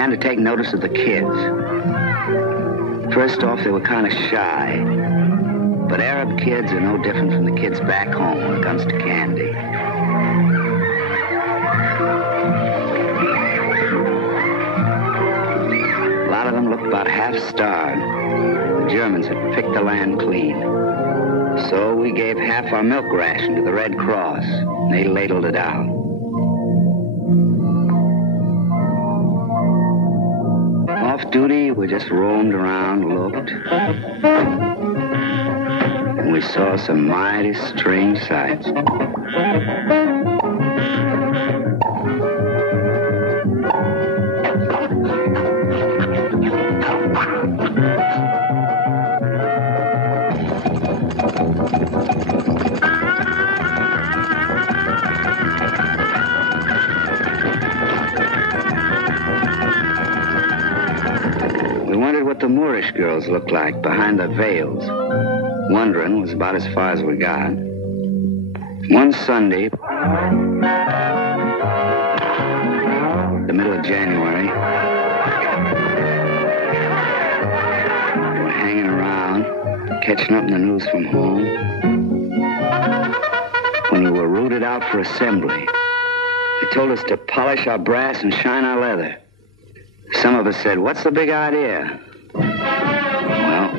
began to take notice of the kids. First off, they were kind of shy. But Arab kids are no different from the kids back home when it comes to candy. A lot of them looked about half-starved. The Germans had picked the land clean. So we gave half our milk ration to the Red Cross, and they ladled it out. Off duty, we just roamed around, looked. And we saw some mighty strange sights. We wondered what the Moorish girls looked like behind the veils. Wondering was about as far as we got. One Sunday, the middle of January, we were hanging around, catching up in the news from home, when we were rooted out for assembly. They told us to polish our brass and shine our leather. Some of us said, "What's the big idea?" Well,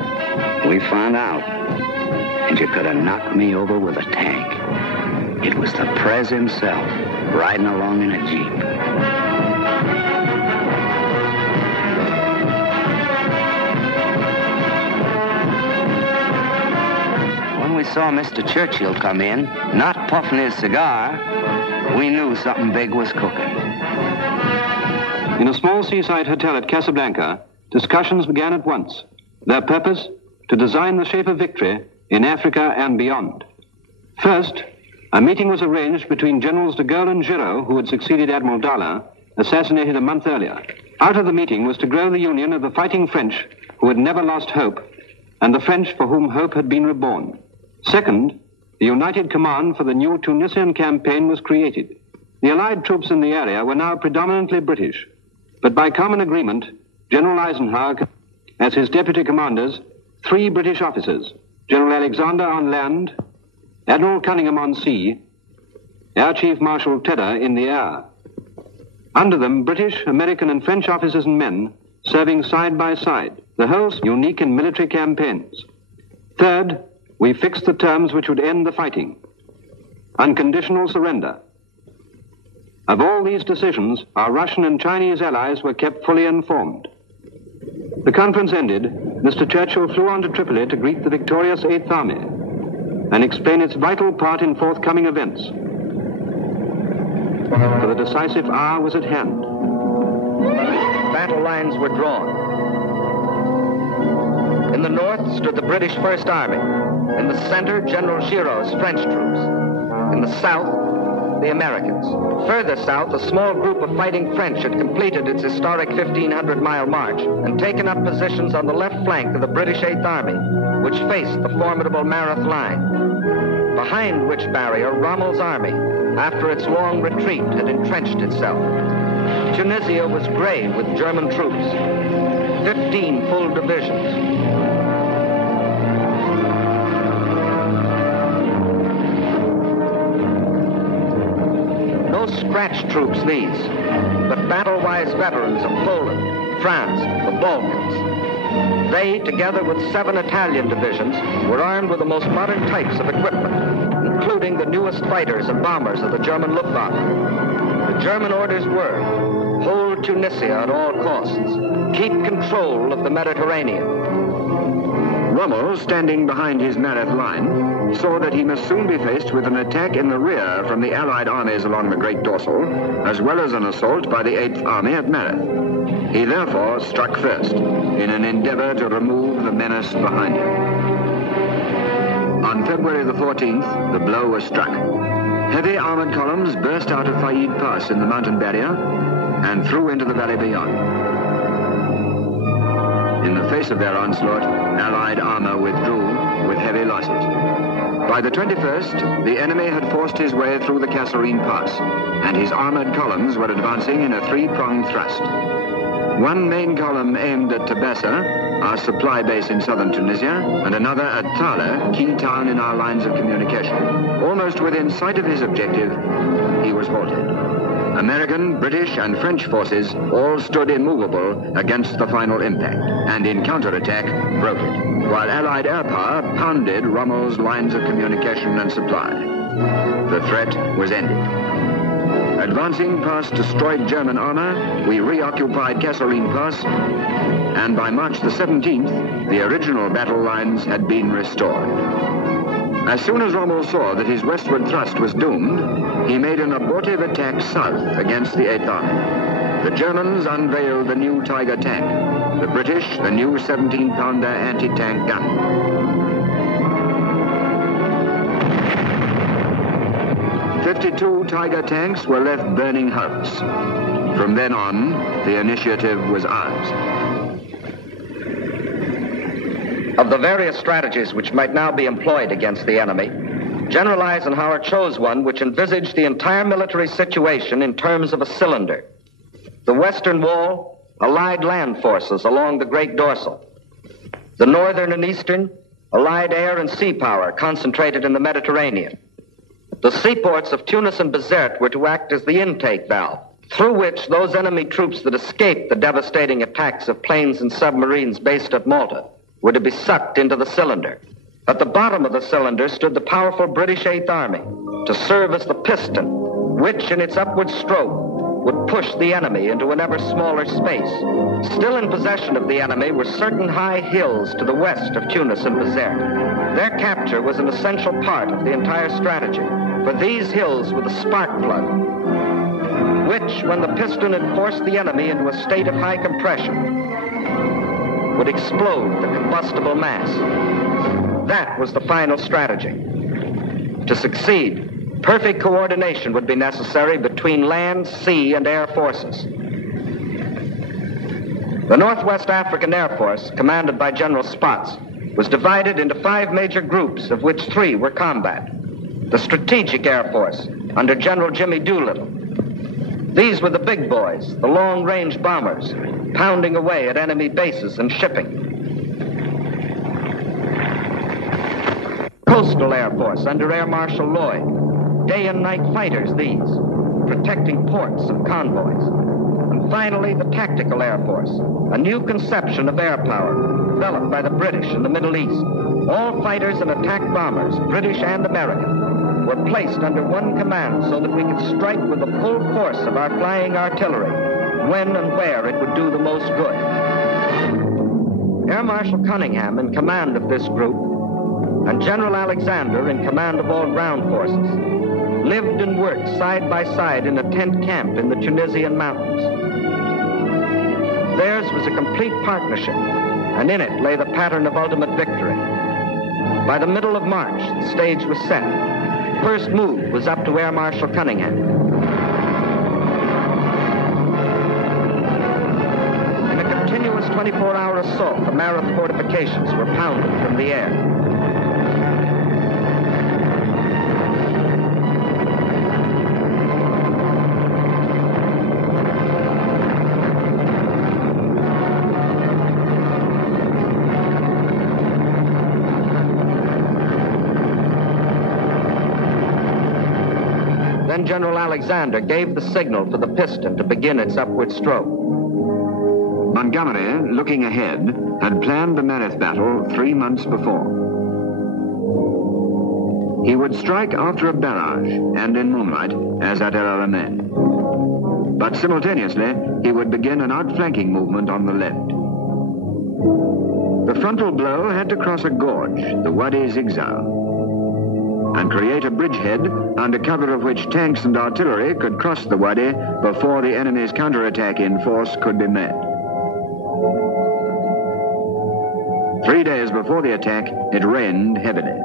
we found out. And you could have knocked me over with a tank. It was the Prez himself, riding along in a Jeep. When we saw Mr. Churchill come in, not puffing his cigar, we knew something big was cooking. In a small seaside hotel at Casablanca, discussions began at once. Their purpose, to design the shape of victory in Africa and beyond. First, a meeting was arranged between Generals de Gaulle and Giraud, who had succeeded Admiral Darlan, assassinated a month earlier. Out of the meeting was to grow the union of the fighting French, who had never lost hope, and the French for whom hope had been reborn. Second, the united command for the new Tunisian campaign was created. The Allied troops in the area were now predominantly British, but by common agreement, General Eisenhower, as his deputy commanders, 3 British officers, General Alexander on land, Admiral Cunningham on sea, Air Chief Marshal Tedder in the air. Under them, British, American, and French officers and men serving side by side, the whole unique in military campaigns. Third, we fixed the terms which would end the fighting. Unconditional surrender. Of all these decisions, our Russian and Chinese allies were kept fully informed. The conference ended, Mr. Churchill flew on to Tripoli to greet the victorious 8th Army and explain its vital part in forthcoming events. For the decisive hour was at hand. Battle lines were drawn. In the north stood the British First Army. In the center, General Giraud's French troops. In the south, the Americans. Further south, a small group of fighting French had completed its historic 1,500-mile march and taken up positions on the left flank of the British 8th Army, which faced the formidable Meredith line, behind which barrier Rommel's army, after its long retreat, had entrenched itself. Tunisia was gray with German troops, 15 full divisions. No scratch troops these, but battle-wise veterans of Poland, France, the Balkans. They, together with 7 Italian divisions, were armed with the most modern types of equipment, including the newest fighters and bombers of the German Luftwaffe. The German orders were, hold Tunisia at all costs, keep control of the Mediterranean. Rommel, standing behind his Meredith line, saw that he must soon be faced with an attack in the rear from the Allied armies along the Great Dorsal, as well as an assault by the 8th Army at Meredith. He therefore struck first, in an endeavor to remove the menace behind him. On February the 14th, the blow was struck. Heavy armored columns burst out of Faid Pass in the mountain barrier and through into the valley beyond. In the face of their onslaught, Allied armor withdrew with heavy losses. By the 21st, the enemy had forced his way through the Kasserine Pass, and his armored columns were advancing in a 3-pronged thrust. One main column aimed at Tabessa, our supply base in southern Tunisia, and another at Thala, key town in our lines of communication. Almost within sight of his objective, he was halted. American, British, and French forces all stood immovable against the final impact, and in counterattack, broke it, while Allied air power pounded Rommel's lines of communication and supply. The threat was ended. Advancing past destroyed German armor, we reoccupied Kasserine Pass, and by March the 17th, the original battle lines had been restored. As soon as Rommel saw that his westward thrust was doomed, he made an abortive attack south against the 8th Army. The Germans unveiled the new Tiger tank, the British the new 17-pounder anti-tank gun. 52 Tiger tanks were left burning hulks. From then on, the initiative was ours. Of the various strategies which might now be employed against the enemy, General Eisenhower chose one which envisaged the entire military situation in terms of a cylinder. The western wall, Allied land forces along the Great Dorsal. The northern and eastern, Allied air and sea power concentrated in the Mediterranean. The seaports of Tunis and Bizerte were to act as the intake valve, through which those enemy troops that escaped the devastating attacks of planes and submarines based at Malta were to be sucked into the cylinder. At the bottom of the cylinder stood the powerful British 8th Army to serve as the piston, which in its upward stroke would push the enemy into an ever smaller space. Still in possession of the enemy were certain high hills to the west of Tunis and Bizerte. Their capture was an essential part of the entire strategy, for these hills were the spark plug, which, when the piston had forced the enemy into a state of high compression, would explode the combustible mass. That was the final strategy. To succeed, perfect coordination would be necessary between land, sea, and air forces. The Northwest African Air Force, commanded by General Spaatz, was divided into 5 major groups, of which 3 were combat. The Strategic Air Force, under General Jimmy Doolittle. These were the big boys, the long-range bombers, pounding away at enemy bases and shipping. Coastal Air Force, under Air Marshal Lloyd. Day and night fighters, these, protecting ports and convoys. And finally, the Tactical Air Force, a new conception of air power, developed by the British in the Middle East. All fighters and attack bombers, British and American, were placed under one command so that we could strike with the full force of our flying artillery when and where it would do the most good. Air Marshal Cunningham in command of this group and General Alexander in command of all ground forces lived and worked side by side in a tent camp in the Tunisian mountains. Theirs was a complete partnership, and in it lay the pattern of ultimate victory. By the middle of March, the stage was set. First move was up to Air Marshal Cunningham. In a continuous 24-hour assault, the Meredith fortifications were pounded from the air. Then General Alexander gave the signal for the piston to begin its upward stroke. Montgomery, looking ahead, had planned the Meredith battle 3 months before. He would strike after a barrage and in moonlight, as at El Alamein. But simultaneously, he would begin an outflanking movement on the left. The frontal blow had to cross a gorge, the Wadi Zigzag, and create a bridgehead under cover of which tanks and artillery could cross the Wadi before the enemy's counterattack in force could be met. 3 days before the attack, it rained heavily.